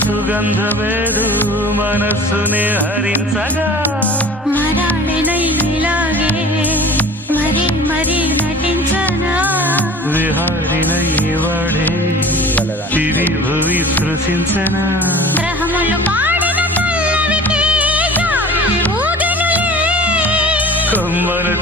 సుగంధమేదు మనస్సునే హరించగా మరాళినైలాగే మరీ మరీ నటించనా విహారినై వాడే దివి భువి స్పృశించనా గ్రహములు పాడిన పల్లవికి జాబిలి ఊగెనులే కొమ్మను